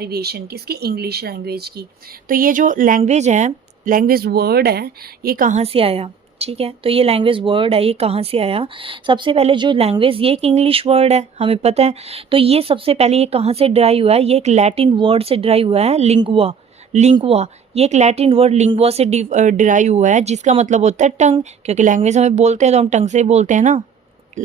Derivation किसकी, English language की। तो ये जो लैंग्वेज है, लैंग्वेज वर्ड है, ये कहाँ से आया, ठीक है। तो ये लैंग्वेज वर्ड है, ये कहाँ से आया। सबसे पहले जो लैंग्वेज, ये एक इंग्लिश वर्ड है, हमें पता है। तो ये सबसे पहले ये कहाँ से ड्राइव हुआ है, ये एक लैटिन वर्ड से ड्राइव हुआ है, लिंगुआ। लिंगुआ, ये एक लैटिन वर्ड लिंगुआ से डिराइव हुआ है, जिसका मतलब होता है टंग, क्योंकि लैंग्वेज हमें बोलते हैं तो हम टंग से ही बोलते हैं ना,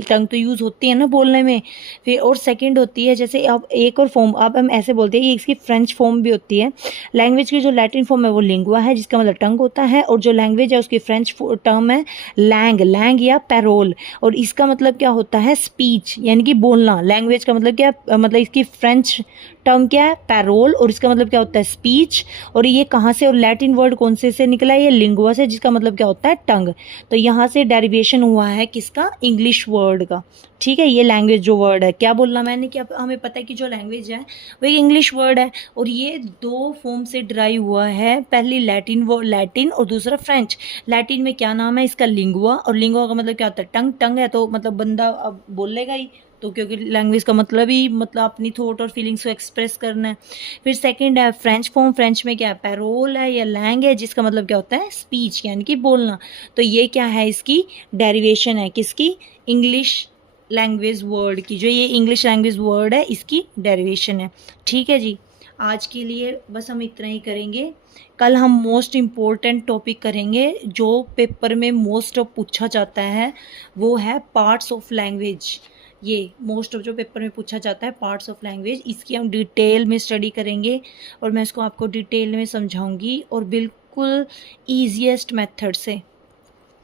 टंग तो यूज़ होती है ना बोलने में। फिर और सेकंड होती है, जैसे अब एक और फॉर्म, अब हम ऐसे बोलते हैं कि इसकी फ्रेंच फॉर्म भी होती है। लैंग्वेज की जो लैटिन फॉर्म है वो लिंगुआ है, जिसका मतलब टंग होता है, और जो लैंग्वेज है उसकी फ्रेंच टर्म है लैंग, लैंग या पैरोल, और इसका मतलब क्या होता है, स्पीच, यानी कि बोलना। लैंग्वेज का मतलब क्या, मतलब इसकी फ्रेंच टर्म क्या है, पैरोल, और इसका मतलब क्या होता है, स्पीच। और ये कहाँ से, और लैटिन वर्ड कौन से निकला है, ये लिंगुआ से, जिसका मतलब क्या होता है, टंग। तो यहाँ से डेरिवेशन हुआ है किसका, इंग्लिश वर्ड का, ठीक है। ये लैंग्वेज जो वर्ड है, क्या बोलना मैंने, कि हमें पता है कि जो लैंग्वेज है वो एक इंग्लिश वर्ड है, और ये दो फॉर्म से ड्राइव हुआ है, पहली लैटिन लैटिन और दूसरा फ्रेंच। लैटिन में क्या नाम है इसका, लिंगुआ, और लिंगुआ का मतलब क्या होता है, टंग। टंग है तो मतलब बंदा अब बोलेगा ही, तो क्योंकि लैंग्वेज का मतलब ही मतलब अपनी थॉट और फीलिंग्स को एक्सप्रेस करना है। फिर सेकंड है फ्रेंच फॉर्म, फ्रेंच में क्या है, पैरोल है या लैंग है, जिसका मतलब क्या होता है, स्पीच, यानी कि बोलना। तो ये क्या है, इसकी डेरिवेशन है, किसकी, इंग्लिश लैंग्वेज वर्ड की। जो ये इंग्लिश लैंग्वेज वर्ड है इसकी डेरिवेशन है, ठीक है जी। आज के लिए बस हम इतना ही करेंगे। कल हम मोस्ट इम्पोर्टेंट टॉपिक करेंगे, जो पेपर में मोस्ट ऑफ पूछा जाता है, वो है पार्ट्स ऑफ लैंग्वेज। ये मोस्ट ऑफ जो पेपर में पूछा जाता है पार्ट्स ऑफ लैंग्वेज, इसकी हम डिटेल में स्टडी करेंगे, और मैं इसको आपको डिटेल में समझाऊंगी, और बिल्कुल ईजीएस्ट मेथड से।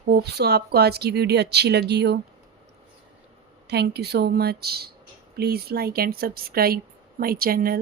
होप सो आपको आज की वीडियो अच्छी लगी हो। Thank you so much. Please like and subscribe my channel.